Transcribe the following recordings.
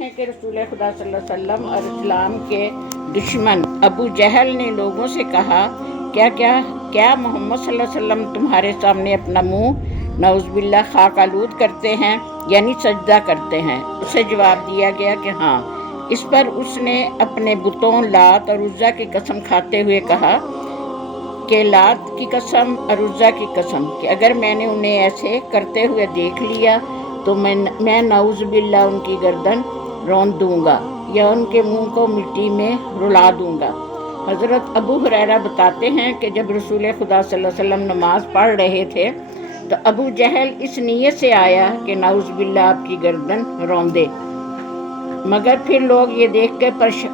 ہیں کہ رسول خدا صلی اللہ علیہ وسلم اور اسلام کے دشمن ابو جہل نے لوگوں سے کہا کیا محمد صلی اللہ علیہ وسلم تمہارے سامنے اپنا منہ نعوذ باللہ خاک آلود کرتے ہیں یعنی سجدہ کرتے ہیں؟ اسے جواب دیا گیا کہ ہاں۔ اس پر اس نے اپنے بتوں لات اور عزا کی قسم کھاتے ہوئے کہا کہ لات کی قسم اور عزا کی قسم کہ اگر میں نے انہیں ایسے کرتے ہوئے دیکھ لیا تو میں نعوذ باللہ ان کی گردن رون دوں گا یا ان کے منہ کو مٹی میں رلا دوں گا۔ حضرت ابو ہریرہ بتاتے ہیں کہ جب رسول خدا صلی اللہ علیہ وسلم نماز پڑھ رہے تھے تو ابو جہل اس نیت سے آیا کہ نعوذ باللہ آپ کی گردن رون دے، مگر پھر لوگ یہ دیکھ کے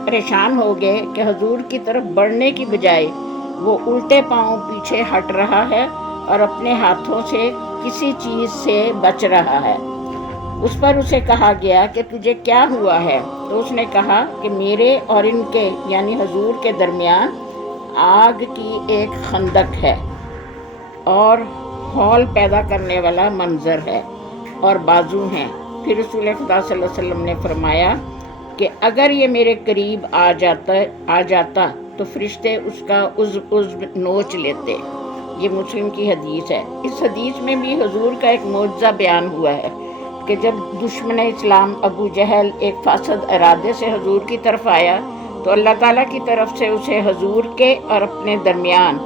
پریشان ہو گئے کہ حضور کی طرف بڑھنے کی بجائے وہ الٹے پاؤں پیچھے ہٹ رہا ہے اور اپنے ہاتھوں سے کسی چیز سے بچ رہا ہے۔ اس پر اسے کہا گیا کہ تجھے کیا ہوا ہے؟ تو اس نے کہا کہ میرے اور ان کے یعنی حضور کے درمیان آگ کی ایک خندق ہے اور ہول پیدا کرنے والا منظر ہے اور بازو ہیں۔ پھر رسول خدا صلی اللہ علیہ وسلم نے فرمایا کہ اگر یہ میرے قریب آ جاتا تو فرشتے اس کا عضو نوچ لیتے۔ یہ مسلم کی حدیث ہے۔ اس حدیث میں بھی حضور کا ایک معجزہ بیان ہوا ہے کہ جب دشمن اسلام ابو جہل ایک فاسد ارادے سے حضور کی طرف آیا تو اللہ تعالیٰ کی طرف سے اسے حضور کے اور اپنے درمیان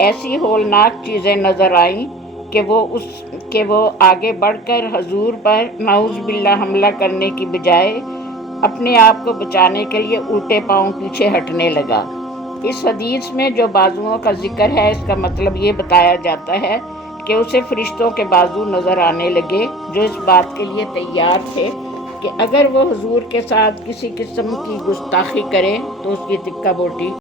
ایسی ہولناک چیزیں نظر آئیں کہ وہ آگے بڑھ کر حضور پر نعوذ باللہ حملہ کرنے کی بجائے اپنے آپ کو بچانے کے لیے الٹے پاؤں پیچھے ہٹنے لگا۔ اس حدیث میں جو بازوؤں کا ذکر ہے اس کا مطلب یہ بتایا جاتا ہے کہ اسے فرشتوں کے بازو نظر آنے لگے جو اس بات کے لیے تیار تھے کہ اگر وہ حضور کے ساتھ کسی قسم کی گستاخی کرے تو اس کی تکہ بوٹی